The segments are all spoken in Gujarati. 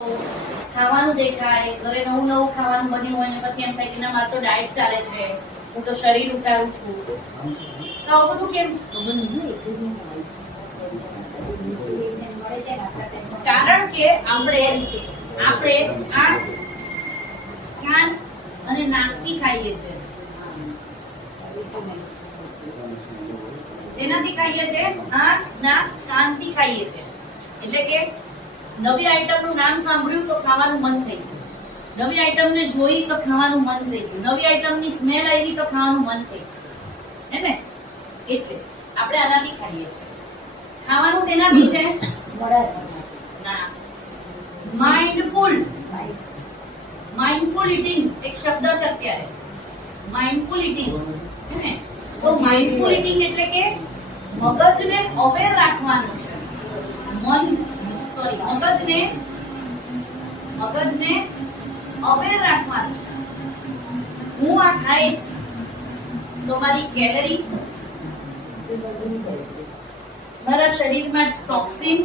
ખાવાનું દેખાય, ઘરે નવું નવું ખાવાનું બન્યું હોય ને પછી એમ થાય કે ના મારે તો ડાયટ ચાલે છે, હું તો શરીર ઉતારું છું, તો આવું બધું કેમ? કારણ કે આપણે આંખ, કાન અને નાકથી ખાઈએ છીએ. એનાથી ખાઈએ છીએ, આંખ, નાક, કાનથી ખાઈએ છીએ. એટલે કે નવી આઈટમ નું નામ સાંભળ્યું તો ખાવાનું મન થઈ ગયું, નવી આઈટમ ને જોઈ તો ખાવાનું મન થઈ ગયું, નવી આઈટમ ની સ્મેલ આવી તો ખાવાનું મન થઈ ગયું, હે ને? એટલે આપણે આનાથી ખાઈએ છીએ. ખાવાનું શેનાથી છે? ના, માઇન્ડફુલ ઈટિંગ એક શબ્દ છે અત્યારે, માઇન્ડફુલ ઈટિંગ, હે ને? તો માઇન્ડફુલ ઈટિંગ એટલે કે મગજને અવેર રાખવાનું છે, મગજને અવેર રાખવાનું છે. હું આ ખાઈશ તો મારી કેલરી, મારા શરીરમાં ટોક્સિન,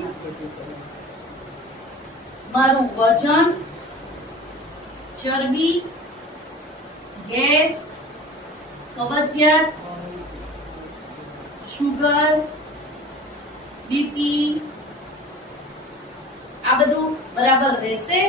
મારું વજન, ચરબી, ગેસ, કબજિયાત, શુગર, બીપી, આ બધું બરાબર રહેશે